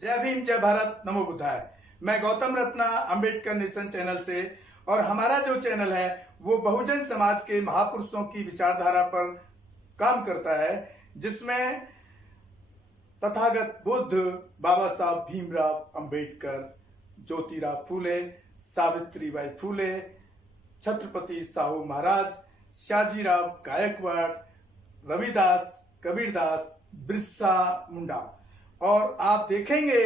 जय भीम, जय भारत, नमो बुद्धाय। मैं गौतम रत्ना अंबेडकर नेशन चैनल से, और हमारा जो चैनल है वो बहुजन समाज के महापुरुषों की विचारधारा पर काम करता है, जिसमें तथागत बुद्ध, बाबा साहब भीमराव अंबेडकर, ज्योतिराव फूले, सावित्रीबाई फूले, छत्रपति साहू महाराज, शाजीराव गायकवाड़, रविदास, कबीरदास, बिरसा मुंडा, और आप देखेंगे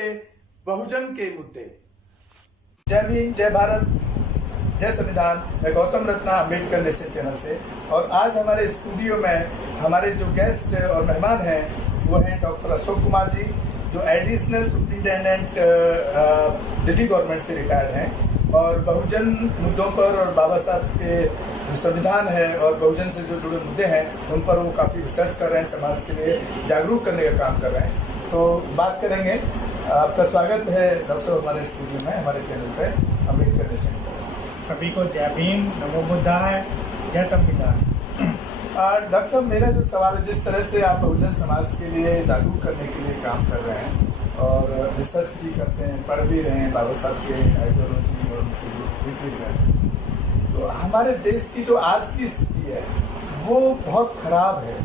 बहुजन के मुद्दे। जय भीम, जय भारत, जय संविधान। मैं गौतम रत्ना अंबेडकर नेशन चैनल से, और आज हमारे स्टूडियो में हमारे जो गेस्ट और मेहमान हैं वो हैं डॉक्टर अशोक कुमार जी, जो एडिशनल सुप्रिंटेंडेंट दिल्ली गवर्नमेंट से रिटायर्ड हैं, और बहुजन मुद्दों पर और बाबा साहब के जो संविधान है और बहुजन से जो जुड़े मुद्दे हैं उन पर वो काफ़ी रिसर्च कर रहे हैं, समाज के लिए जागरूक करने का काम कर रहे हैं। तो बात करेंगे। आपका स्वागत है डॉक्टर साहब हमारे स्टूडियो में, हमारे चैनल पे अंबेडकर नेशन पर। सभी को जय भीम, नमो बुद्धाय, जय संविधान। डॉक्टर साहब, मेरा जो सवाल है, जिस तरह से आप बहुजन समाज के लिए जागरूक करने के लिए काम कर रहे हैं और रिसर्च भी करते हैं, पढ़ भी रहे हैं बाबा साहब के आइडियोलॉजी और उनकी लिटरेचर, तो हमारे देश की जो आज की स्थिति है वो बहुत खराब है।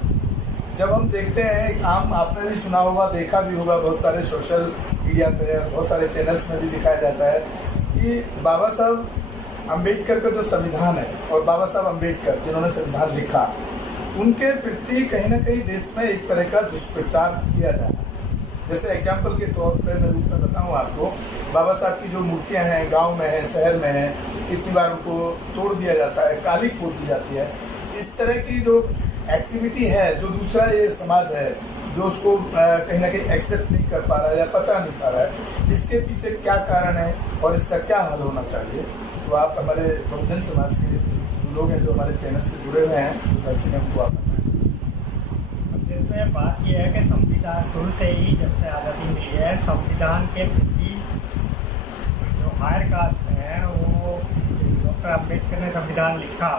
जब हम देखते हैं, आम आपने भी सुना होगा, देखा भी होगा, बहुत सारे सोशल मीडिया पे और बहुत सारे चैनल्स में भी दिखाया जाता है कि बाबा साहब अंबेडकर का जो संविधान है और बाबा साहब अंबेडकर जिन्होंने संविधान लिखा, उनके प्रति कहीं ना कहीं देश में एक तरह का दुष्प्रचार किया जा रहा है। जैसे एग्जाम्पल के तौर पर मैं रूप में बताऊँ आपको, बाबा साहब की जो मूर्तियाँ हैं गाँव में हैं, शहर में हैं, कितनी बार उनको तोड़ दिया जाता है, काली पोत दी जाती है। इस तरह की जो एक्टिविटी है, जो दूसरा ये समाज है जो उसको कहीं ना कहीं एक्सेप्ट नहीं कर पा रहा है या पचा नहीं पा रहा है, इसके पीछे क्या कारण है और इसका क्या हल होना चाहिए, तो आप हमारे बहुजन समाज के लोग हैं जो हमारे चैनल से जुड़े हुए हैं, दर्शक हमको आप इसमें बात यह है कि संविधान शुरू से ही, जब से आज़ादी मिली है, संविधान के प्रति जो हायर कास्ट हैं, वो डॉक्टर अम्बेडकर ने संविधान लिखा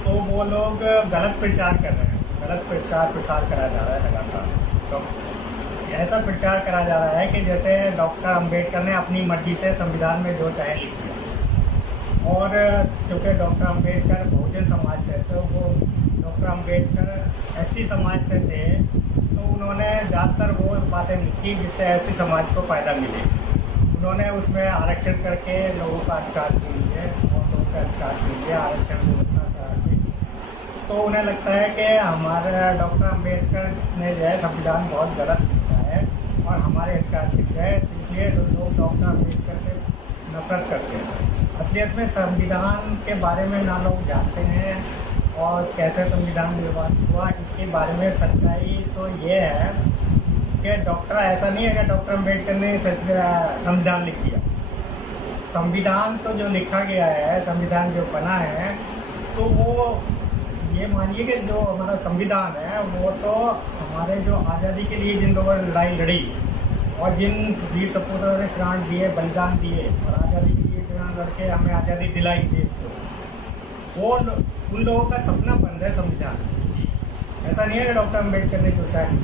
तो वो लोग गलत प्रचार कर रहे हैं, गलत प्रसार करा जा रहा है लगातार। तो ऐसा प्रचार करा जा रहा है कि जैसे डॉक्टर अम्बेडकर ने अपनी मर्जी से संविधान में जो चाहे लिख दिया, और क्योंकि डॉक्टर अम्बेडकर बहुजन समाज से, तो वो डॉक्टर अम्बेडकर एससी समाज से थे, तो उन्होंने ज़्यादातर वो बातें लिखी जिससे एससी समाज को फ़ायदा मिले। उन्होंने उसमें आरक्षण करके लोगों का अधिकार छीन लिए और लोगों का अधिकार छीन लिया, आरक्षण व्यवस्था करा दी। तो उन्हें लगता है कि हमारे डॉक्टर अम्बेडकर ने जो है संविधान बहुत गलत लिखा है और हमारे अधिकार छीन गए, इसलिए लोग डॉक्टर अम्बेडकर से नफरत करते हैं। असलियत में संविधान के बारे में ना लोग जानते हैं, और कैसे संविधान निर्वाचित हुआ इसके बारे में सच्चाई तो ये है कि डॉक्टर, ऐसा नहीं है कि डॉक्टर अम्बेडकर ने संविधान लिख दिया। संविधान तो जो लिखा गया है, संविधान जो बना है, तो वो ये मानिए कि जो हमारा संविधान है वो तो हमारे जो आज़ादी के लिए जिन लोगों ने लड़ाई लड़ी और जिन वीर सपूतों ने प्राण दिए, बलिदान दिए और आज़ादी के लिए प्राण लड़के हमें आज़ादी दिलाई देश को, वो उन लोगों का सपना बन रहा है संविधान। ऐसा नहीं है कि डॉक्टर अम्बेडकर ने सोचा है।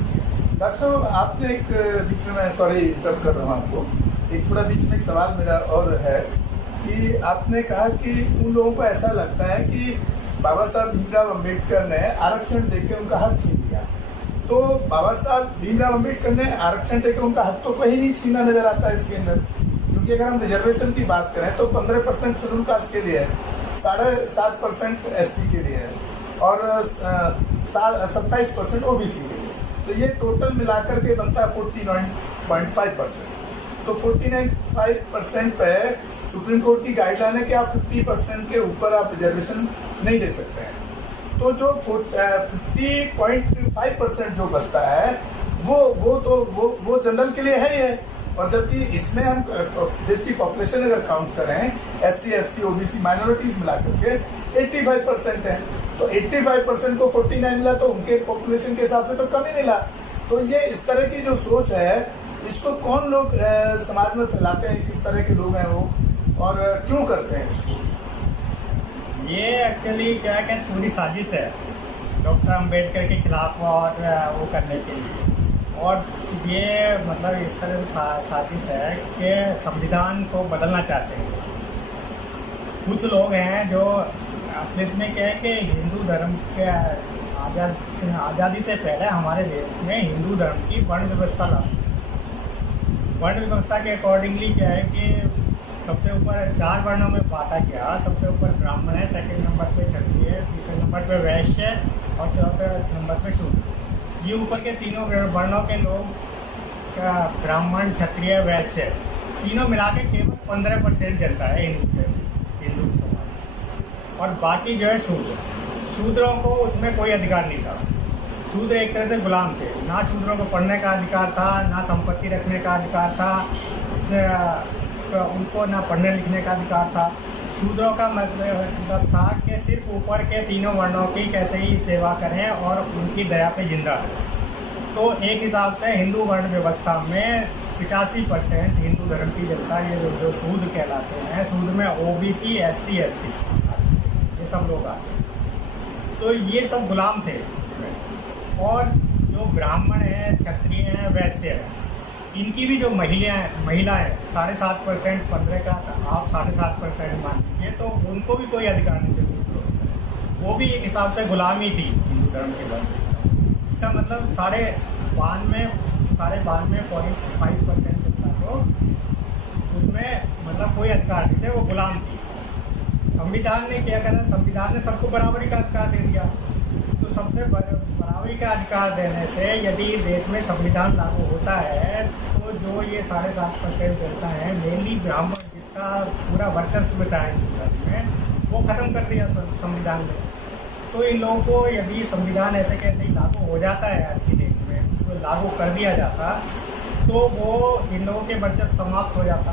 डॉक्टर साहब, आपने एक बीच में, मैं सॉरी इंटरप्ट कर रहा हूँ आपको, एक थोड़ा बीच में एक सवाल मेरा और है कि आपने कहा कि उन लोगों को ऐसा लगता है कि बाबा साहब भीमराव अंबेडकर ने आरक्षण देकर उनका हक छीन लिया। तो बाबा साहब भीमराव अंबेडकर ने आरक्षण देकर उनका हक तो कहीं नहीं छीना नजर आता है इसके अंदर, क्योंकि अगर हम रिजर्वेशन की बात करें तो 15% शेड्यूल कास्ट के लिए है, 7.5% ST के लिए है और 27% OBC के लिए। तो ये टोटल मिलाकर के बनता है 49.5%। तो 49.5% पे सुप्रीम कोर्ट की गाइडलाइन है कि आप 50% के ऊपर आप रिजर्वेशन नहीं दे सकते हैं। तो जो 50.5% जो बचता है वो जनरल के लिए है ही है, और जबकि इसमें हम देश की पॉपुलेशन अगर काउंट करें, SC ST OBC माइनॉरिटीज मिला करके 85% है। तो 85% को 49 मिला तो उनके पॉपुलेशन के हिसाब से तो कम ही मिला। तो ये इस तरह की जो सोच है, इसको कौन लोग समाज में फैलाते हैं, किस तरह के लोग हैं वो, और क्यों करते हैं इसको? ये एक्चुअली क्या है कि पूरी साजिश है डॉक्टर अम्बेडकर के खिलाफ और वो करने के लिए, और ये मतलब इस तरह से साजिश है कि संविधान को बदलना चाहते हैं। कुछ लोग हैं जो असलियत में क्या है कि हिंदू धर्म के आज़ादी से पहले हमारे देश में हिंदू धर्म की वर्ण व्यवस्था लागू। वर्ण व्यवस्था के अकॉर्डिंगली क्या है कि सबसे ऊपर 4 वर्णों में बांटा गया। सबसे ऊपर ब्राह्मण है, सेकंड नंबर पे क्षत्रिय है, तीसरे नंबर पे वैश्य और चौथे नंबर पे शूद्र। ये ऊपर के तीनों वर्णों के लोग ब्राह्मण, क्षत्रिय, वैश्य तीनों मिला के केवल 15% जनता है हिंदू समाज, और बाकी जो है शूद्र। शूद्रों को उसमें कोई अधिकार नहीं था। शूद्र एक तरह से गुलाम थे। ना शूद्रों को पढ़ने का अधिकार था, ना संपत्ति रखने का अधिकार था, उनको ना पढ़ने लिखने का अधिकार था। शूद्रों का मतलब था कि सिर्फ ऊपर के तीनों वर्णों की कैसे ही सेवा करें और उनकी दया पे जिंदा रहें। तो एक हिसाब से हिंदू वर्ण व्यवस्था में 85% हिंदू धर्म की जनता, ये जो शूद्र कहलाते हैं, शूद्र में ओबीसी, एससी, एसटी ये सब लोग आते हैं। तो ये सब गुलाम थे। और जो ब्राह्मण हैं, क्षत्रिय हैं, वैश्य हैं, इनकी भी जो महिलाएं 7.5%, 15 का आप 7.5% मान लीजिए, तो उनको भी कोई अधिकार नहीं थे। वो भी एक हिसाब से गुलामी थी हिंदू धर्म के बाद। इसका मतलब 92.5% जनता को उसमें मतलब कोई अधिकार नहीं थे, वो गुलाम थी। संविधान ने क्या करा? संविधान ने सबको बराबरी का अधिकार दे दिया। तो सबसे बराबरी का अधिकार देने से यदि देश में संविधान लागू होता है तो जो ये 7.5% जनता है, मेनली ब्राह्मण, जिसका पूरा वर्चस्व था हिंदू धर्म में, वो खत्म कर दिया संविधान ने। तो इन लोगों को यदि संविधान ऐसे कैसे ही लागू हो जाता है आज की डेट में, तो लागू कर दिया जाता, तो वो इन लोगों के वर्चस्व समाप्त हो जाता।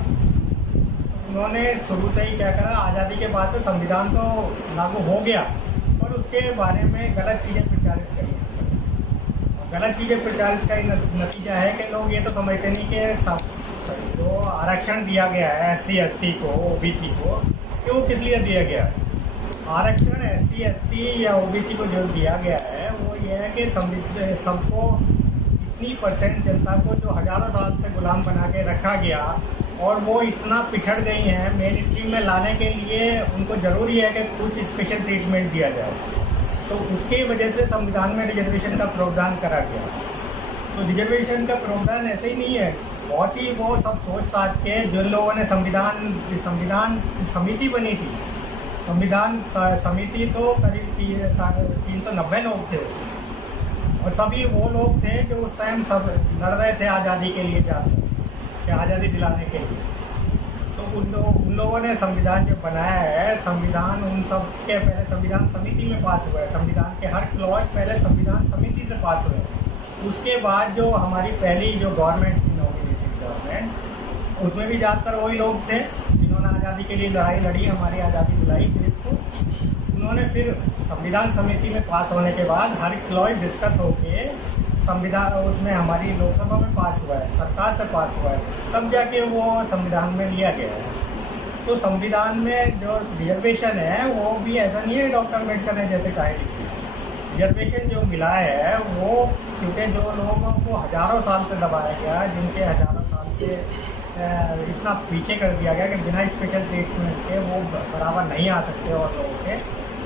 उन्होंने शुरू से ही क्या करा? आज़ादी के बाद से संविधान तो लागू हो गया और उसके बारे में गलत चीज़ें प्रचारित करी। गलत चीज़ें प्रचारित का नतीजा है कि लोग ये तो समझते नहीं कि जो आरक्षण दिया गया है SC ST को, OBC को, कि वो किस लिए दिया गया है। आरक्षण SC ST या OBC को जो दिया गया है वो ये है कि सबको इतनी % जनता को जो हजारों साल से गुलाम बना के रखा गया और वो इतना पिछड़ गई हैं, मेन स्ट्रीम में लाने के लिए उनको ज़रूरी है कि कुछ स्पेशल ट्रीटमेंट दिया जाए। तो उसकी वजह से संविधान में रिजर्वेशन का प्रावधान करा गया। तो रिजर्वेशन का प्रावधान ऐसे ही नहीं है, बहुत ही वो सब सोच साच के जिन लोगों ने संविधान समिति बनी थी, संविधान समिति तो करीब 390 लोग थे और सभी वो लोग थे जो उस टाइम सब लड़ रहे थे आज़ादी के लिए, आज़ादी दिलाने के लिए। तो उन लोगों ने संविधान जो बनाया है, संविधान उन सब के पहले संविधान समिति में पास हुआ है। संविधान के हर क्लॉज पहले संविधान समिति से पास हुए। उसके बाद जो हमारी पहली जो गवर्नमेंट थी, नॉमिनेटेड गवर्नमेंट, उसमें भी ज़्यादातर वही लोग थे जिन्होंने आज़ादी के लिए लड़ाई लड़ी, हमारी आज़ादी दिलाई देश को। उन्होंने फिर संविधान समिति में पास होने के बाद हर क्लॉज डिस्कस होके संविधान उसमें हमारी लोकसभा में पास हुआ है, सरकार से पास हुआ है, तब जाके वो संविधान में लिया गया है। तो संविधान में जो रिजर्वेशन है वो भी ऐसा नहीं है डॉक्टर अम्बेडकर ने जैसे कहा लिखी। रिजर्वेशन जो मिला है वो क्योंकि जो लोगों को हजारों साल से दबाया गया, जिनके हजारों साल से इतना पीछे कर दिया गया कि बिना स्पेशल ट्रीटमेंट के वो बराबर नहीं आ सकते और लोगों के,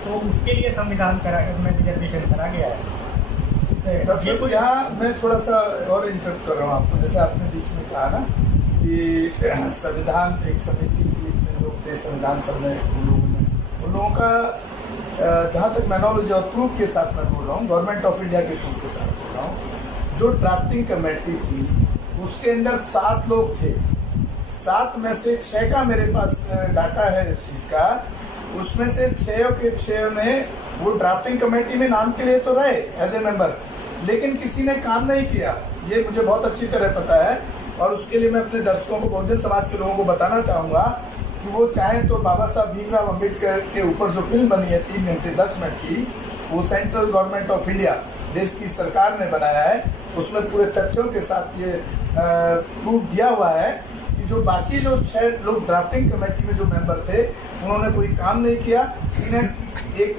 तो उसके लिए संविधान में रिजर्वेशन करा गया है। डॉक्टर को यहाँ मैं थोड़ा सा और इंटरप्ट कर रहा हूँ आपको। जैसे आपने बीच में कहा ना कि संविधान एक समिति थी, इतने लोग थे संविधान सब में, उन लोगों का जहाँ तक मैं नॉलेज और प्रूफ के साथ मैं बोल रहा हूँ, गवर्नमेंट ऑफ इंडिया के प्रूफ के साथ बोल रहा हूँ, जो ड्राफ्टिंग कमेटी थी उसके अंदर 7 लोग थे। 7 में से 6 का मेरे पास डाटा है इस चीज़ का, उसमें से 6 के 6 में वो ड्राफ्टिंग कमेटी में नाम के लिए तो रहे एज ए मेंबर, लेकिन किसी ने काम नहीं किया, ये मुझे बहुत अच्छी तरह पता है। और उसके लिए मैं अपने दर्शकों को, बहुजन समाज के लोगों को बताना चाहूँगा कि वो चाहें तो बाबा साहब भीमराव अम्बेडकर के ऊपर जो फिल्म बनी है 3 घंटे 10 मिनट की, वो सेंट्रल गवर्नमेंट ऑफ इंडिया, देश की सरकार ने बनाया है। उसमें पूरे तथ्यों के साथ ये प्रूफ दिया हुआ है कि जो बाकी जो 6 लोग ड्राफ्टिंग कमेटी में जो मेंबर थे, उन्होंने कोई काम नहीं किया।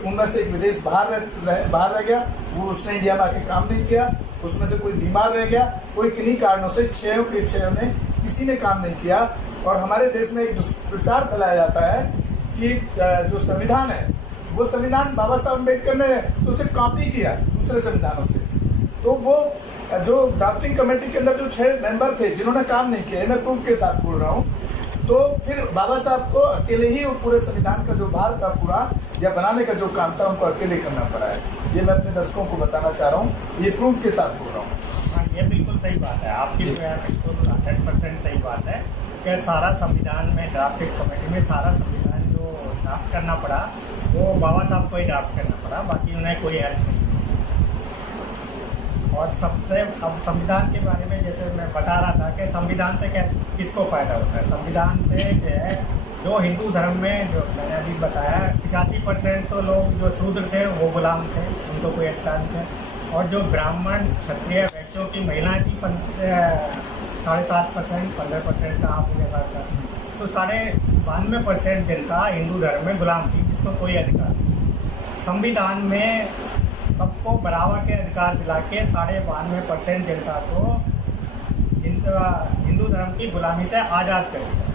उनमें से एक विदेश बाहर रह गया, वो उसने इंडिया में आके काम नहीं किया। उसमें से कोई बीमार रह गया, कोई किन्हीं कारणों से क्षयों के क्षयों में किसी ने काम नहीं किया। और हमारे देश में एक दुष्प्रचार फैलाया जाता है कि जो संविधान है वो संविधान बाबा साहब अम्बेडकर ने तो उसे कॉपी किया दूसरे संविधानों से। तो वो जो ड्राफ्टिंग कमेटी के अंदर जो 6 मेंबर थे जिन्होंने काम नहीं किया, मैं प्रूफ के साथ बोल रहा हूँ, तो फिर बाबा साहब को अकेले ही वो पूरे संविधान का जो भार था पूरा या बनाने का जो काम था उनको अकेले करना पड़ा है। ये मैं अपने दर्शकों को बताना चाह रहा हूँ, ये प्रूफ के साथ बोल रहा हूँ। ये बिल्कुल सही बात है आपकी, बिल्कुल 100% सही बात है कि सारा संविधान में ड्राफ्टिंग कमेटी में सारा संविधान जो ड्राफ्ट करना पड़ा वो बाबा साहब को ही ड्राफ्ट करना पड़ा, बाकी उन्हें कोई हेल्प नहीं। और सबसे अब संविधान के बारे में जैसे मैं बता रहा था कि संविधान से किसको फायदा होता है। संविधान से जो है जो हिंदू धर्म में जो मैंने अभी बताया 85% तो लोग जो शूद्र थे वो गुलाम थे, उनको कोई अधिकार नहीं थे। और जो ब्राह्मण क्षत्रिय वैश्यों की महिलाएं थी 7.5%, 15% का आप मुझे साथ, तो 92% जनता हिंदू धर्म में गुलाम थी जिसको कोई अधिकार नहीं। संविधान में सबको बराबर के अधिकार दिला के 92% जनता को हिंदू धर्म की गुलामी से आज़ाद कर दिया।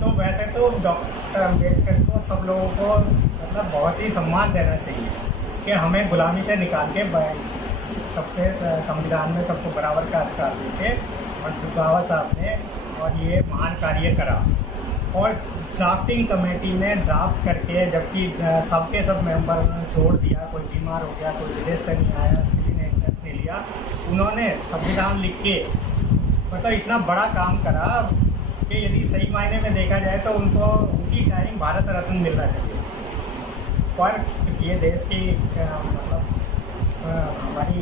तो वैसे तो डॉक्टर अम्बेडकर को सब लोगों को मतलब बहुत ही सम्मान देना चाहिए कि हमें गुलामी से निकाल के सबसे संविधान में सबको बराबर का अधिकार देके और बाबा साहब ने और ये महान कार्य करा। और ड्राफ्टिंग कमेटी ने ड्राफ्ट करके जबकि सबके सब मेंबर ने छोड़ दिया, कोई बीमार हो गया, कोई विदेश से नहीं आया, किसी ने इंटरेस्ट नहीं लिया, उन्होंने संविधान लिख के मतलब इतना बड़ा काम करा कि यदि सही मायने में देखा जाए तो उनको उसी टाइम भारत रत्न मिलना चाहिए। पर ये देश की मतलब हमारी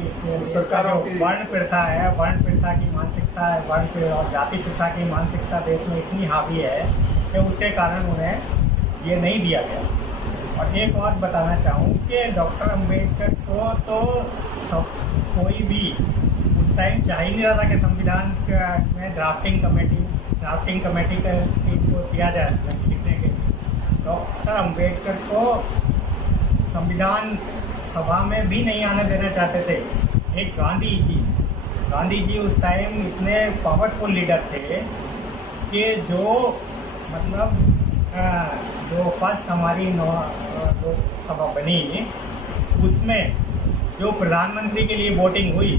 सरकारों की वर्ण प्रथा है, वर्ण प्रथा की मानसिकता है, वर्ण और जाति प्रथा की मानसिकता देश में इतनी हावी है कि उसके कारण उन्हें ये नहीं दिया गया। और एक और बताना चाहूँ कि डॉक्टर अम्बेडकर को तो सब कोई भी उस टाइम चाह ही नहीं रहा था कि संविधान में ड्राफ्टिंग कमेटी को दिया जाए लिखने के लिए। डॉक्टर अम्बेडकर को संविधान सभा में भी नहीं आने देना चाहते थे। एक गांधी जी उस टाइम इतने पावरफुल लीडर थे कि जो मतलब जो फर्स्ट हमारी लोकसभा बनी उसमें जो प्रधानमंत्री के लिए वोटिंग हुई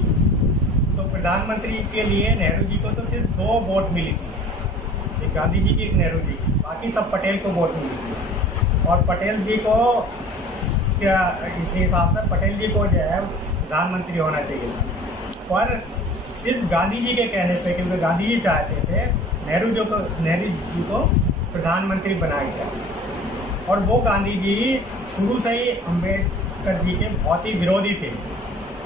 तो प्रधानमंत्री के लिए नेहरू जी को तो सिर्फ 2 वोट मिली थी, एक गांधी जी की एक नेहरू जी की, बाकी सब पटेल को वोट मिली थी। और पटेल जी को क्या इस हिसाब से पटेल जी को जो है प्रधानमंत्री होना चाहिए था, पर सिर्फ गांधी जी के कहने पे क्योंकि गांधी जी चाहते थे नेहरू जी को प्रधानमंत्री बनाया जाए। और वो गांधी जी शुरू से ही अम्बेडकर जी के बहुत ही विरोधी थे।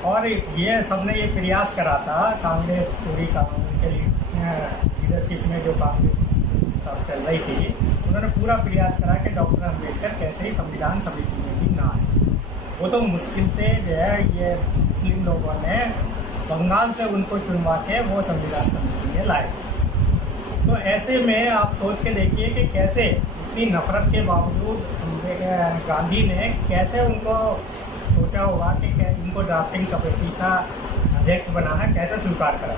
और ये सबने ये प्रयास करा था कांग्रेस पूरी के लीडरशिप में जो कांग्रेस सब चल रही थी, उन्होंने पूरा प्रयास करा कि डॉक्टर अम्बेडकर कैसे ही संविधान समिति में भी ना आए। वो तो मुश्किल से जो है ये मुस्लिम लोगों ने बंगाल से उनको चुनवा के वो संविधान समिति में लाए। तो ऐसे में आप सोच के देखिए कि कैसे इतनी नफरत के बावजूद गांधी ने कैसे उनको सोचा होगा कि इनको ड्राफ्टिंग कमेटी का अध्यक्ष बनाना कैसे स्वीकार करा।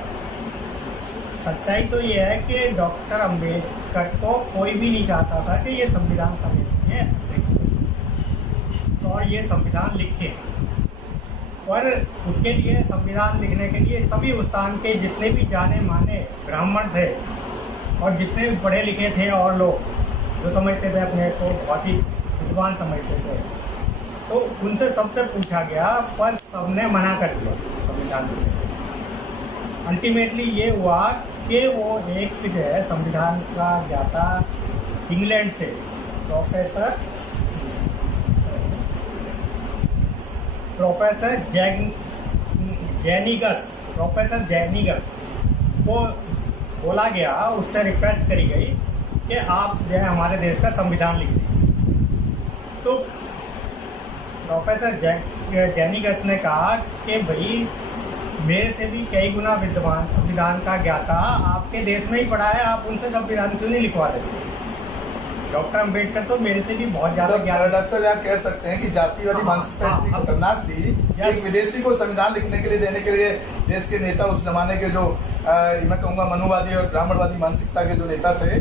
सच्चाई तो ये है कि डॉक्टर अम्बेडकर को कोई भी नहीं चाहता था कि ये संविधान समिति के अध्यक्ष बने और ये संविधान लिखे। और उसके लिए संविधान लिखने के लिए सभी उस के जितने भी जाने माने ब्राह्मण थे और जितने भी पढ़े लिखे थे और लोग जो समझते थे अपने को बहुत ही विद्वान समझते थे, तो उनसे सबसे पूछा गया पर सबने मना कर दिया संविधान लिखने के लिए। अल्टीमेटली ये हुआ कि वो एक जो है संविधान का ज्ञाता इंग्लैंड से प्रोफेसर जैनिगस को बोला गया, उससे रिक्वेस्ट करी गई कि आप जो है हमारे देश का संविधान लिख दीजिए। तो प्रोफेसर जैनिगस ने कहा कि भाई मेरे से भी कई गुना विद्वान संविधान का ज्ञाता आपके देश में ही पढ़ा है, आप उनसे संविधान क्यों नहीं लिखवा देते। डॉक्टर अम्बेडकर तो मेरे से भी बहुत ज्यादा ज्ञान। डॉक्टर साहब यहाँ कह सकते हैं कि जातिवादी मानसिकता इतनी खतरनाक थी, एक विदेशी को संविधान लिखने के लिए देने के लिए देश के नेता उस जमाने के जो मैं कहूँगा मनुवादी और ब्राह्मणवादी मानसिकता के जो नेता थे,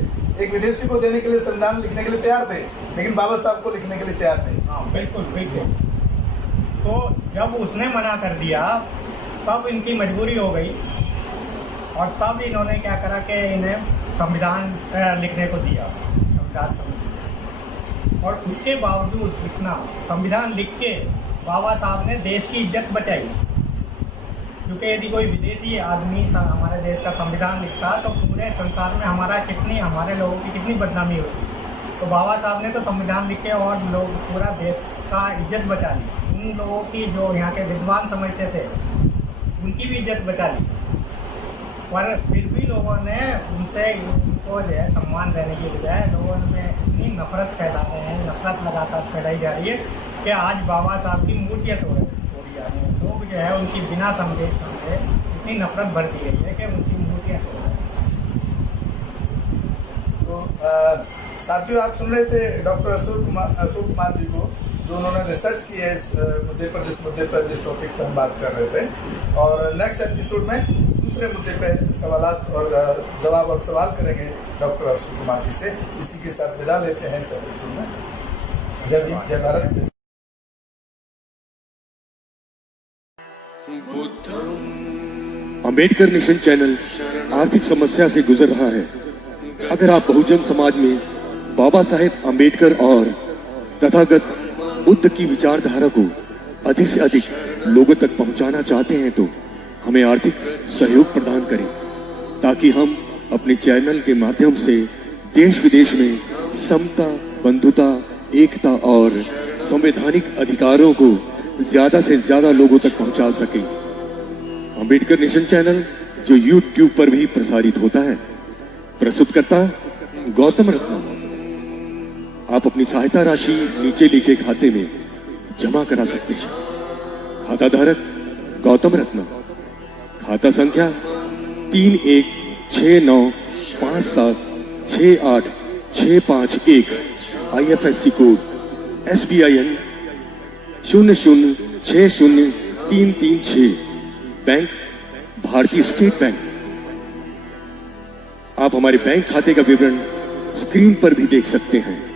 एक विदेशी को देने के लिए संविधान लिखने के लिए तैयार थे, लेकिन बाबा साहब को लिखने के लिए तैयार थे। हाँ बिल्कुल बिल्कुल। तो जब उसने मना कर दिया तब इनकी मजबूरी हो गई और तब इन्होंने क्या करा कि इन्हें संविधान लिखने को दिया, संविधान। और उसके बावजूद इतना संविधान लिख के बाबा साहब ने देश की इज्जत बचाई, क्योंकि यदि कोई विदेशी आदमी हमारे देश का संविधान लिखता तो पूरे संसार में हमारे लोगों की कितनी बदनामी होती। तो बाबा साहब ने तो संविधान लिख के और लोग पूरा देश का इज्जत बचा ली। उन लोगों की जो यहाँ के विद्वान समझते थे उनकी भी इज्जत बचा ली, पर फिर भी लोगों ने उनको जो है सम्मान देने की बजाय लोगों में इतनी नफरत फैला रहे हैं, नफरत लगातार फैलाई जा रही है कि आज बाबा साहब की मूर्तियाँ तोड़ी जा रही हैं। लोग जो है उनकी बिना समझे इतनी नफरत भर दी गई है कि उनकी मूर्तियाँ तोड़ रहे हैं। तो साथियों, आप सुन रहे थे डॉक्टर अशोक कुमार जी को, जो उन्होंने रिसर्च की है इस मुद्दे पर जिस टॉपिक पर हम बात कर रहे थे। और नेक्स्ट एपिसोड में दूसरे मुद्दे पे सवालात और जवाब और सवाल करेंगे डॉक्टर अशोक कुमार जी से। इसी के साथ विदा लेते हैं इस एपिसोड में। जय हिंद, जय भारत। अंबेडकर नेशन चैनल आर्थिक समस्या से गुजर रहा है। अगर आप बहुजन समाज में बाबा साहेब अंबेडकर और तथागत बुद्ध की विचारधारा को अधिक से अधिक लोगों तक पहुंचाना चाहते हैं तो हमें आर्थिक सहयोग प्रदान करें, ताकि हम अपने चैनल के माध्यम से देश विदेश में समता, बंधुता, एकता और संवैधानिक अधिकारों को ज्यादा से ज्यादा लोगों तक पहुंचा सकें। अंबेडकर नेशन चैनल जो YouTube पर भी प्रसारित होता है, प्रस्तुतकर्ता गौतम रत्ना। आप अपनी सहायता राशि नीचे लिखे खाते में जमा करा सकते हैं। खाता धारक गौतम रत्ना। खाता संख्या 3169576865 IFSC कोड SBIN 0060336। बैंक भारतीय स्टेट बैंक। आप हमारे बैंक खाते का विवरण स्क्रीन पर भी देख सकते हैं।